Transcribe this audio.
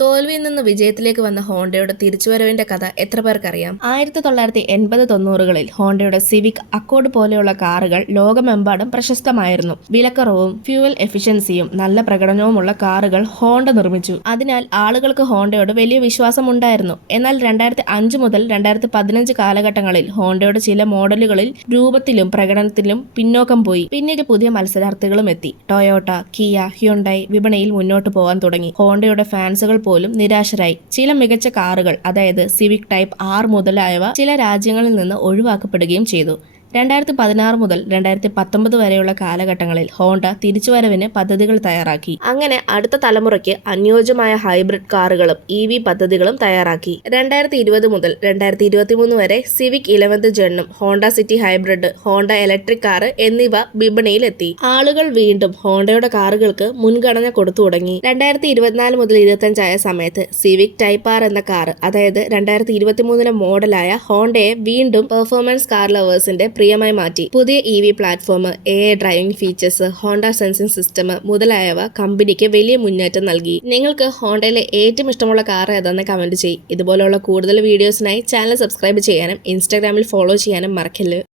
തോൽവിയിൽ നിന്ന് വിജയത്തിലേക്ക് വന്ന ഹോണ്ടയുടെ തിരിച്ചുവരവിന്റെ കഥ എത്ര പേർക്കറിയാം? 1980-90കളിൽ ഹോണ്ടയുടെ സിവിക് അക്കോർഡ് പോലെയുള്ള കാറുകൾ ലോകമെമ്പാടും പ്രശസ്തമായിരുന്നു. വിലക്കുറവും ഫ്യൂവൽ എഫിഷ്യൻസിയും നല്ല പ്രകടനവുമുള്ള കാറുകൾ ഹോണ്ട നിർമ്മിച്ചു. അതിനാൽ ആളുകൾക്ക് ഹോണ്ടയോട് വലിയ വിശ്വാസമുണ്ടായിരുന്നു. എന്നാൽ 2005 മുതൽ 2015 കാലഘട്ടങ്ങളിൽ ഹോണ്ടയുടെ ചില മോഡലുകളിൽ രൂപത്തിലും പ്രകടനത്തിലും പിന്നോക്കം പോയി. പിന്നീട് പുതിയ മത്സരാർത്ഥികളും എത്തി. ടൊയോട്ട, കിയ, ഹ്യുണ്ടായി വിപണിയിൽ മുന്നോട്ട് പോകാൻ തുടങ്ങി. ഹോണ്ടയുടെ ഫാൻസുകൾ പോലും നിരാശരായി. ചില മികച്ച കാറുകൾ, അതായത് സിവിക് ടൈപ്പ് R മുതലായവ ചില രാജ്യങ്ങളിൽ നിന്ന് ഒഴിവാക്കപ്പെടുകയും ചെയ്തു. 2016 മുതൽ 2019 വരെയുള്ള കാലഘട്ടങ്ങളിൽ ഹോണ്ട തിരിച്ചുവരവിന് പദ്ധതികൾ തയ്യാറാക്കി. അങ്ങനെ അടുത്ത തലമുറയ്ക്ക് അനുയോജ്യമായ ഹൈബ്രിഡ് കാറുകളും EV പദ്ധതികളും തയ്യാറാക്കി. 2020 മുതൽ 2023 വരെ സിവിക് 11th ജെണ്ണും Honda City hybrid, Honda electric car എന്നിവ വിപണിയിലെത്തി. ആളുകൾ വീണ്ടും ഹോണ്ടയുടെ കാറുകൾക്ക് മുൻഗണന കൊടുത്തു തുടങ്ങി. 2024 മുതൽ 25 ആയ സമയത്ത് സിവിക് ടൈപ്പ് R എന്ന കാർ, അതായത് 2023 മോഡലായ ഹോണ്ടയെ വീണ്ടും പെർഫോമൻസ് കാർ ലവേഴ്സിന്റെ പ്രിയമായി മാറ്റി. പുതിയ EV platform, AI driving features, Honda sensing system മുതലായവ കമ്പനിക്ക് വലിയ മുന്നേറ്റം നൽകി. നിങ്ങൾക്ക് ഹോണ്ടയിലെ ഏറ്റവും ഇഷ്ടമുള്ള കാർ ഏതെന്ന് കമന്റ് ചെയ്യ്. ഇതുപോലുള്ള കൂടുതൽ വീഡിയോസിനായി ചാനൽ സബ്സ്ക്രൈബ് ചെയ്യാനും ഇൻസ്റ്റാഗ്രാമിൽ ഫോളോ ചെയ്യാനും മറക്കല്ല്.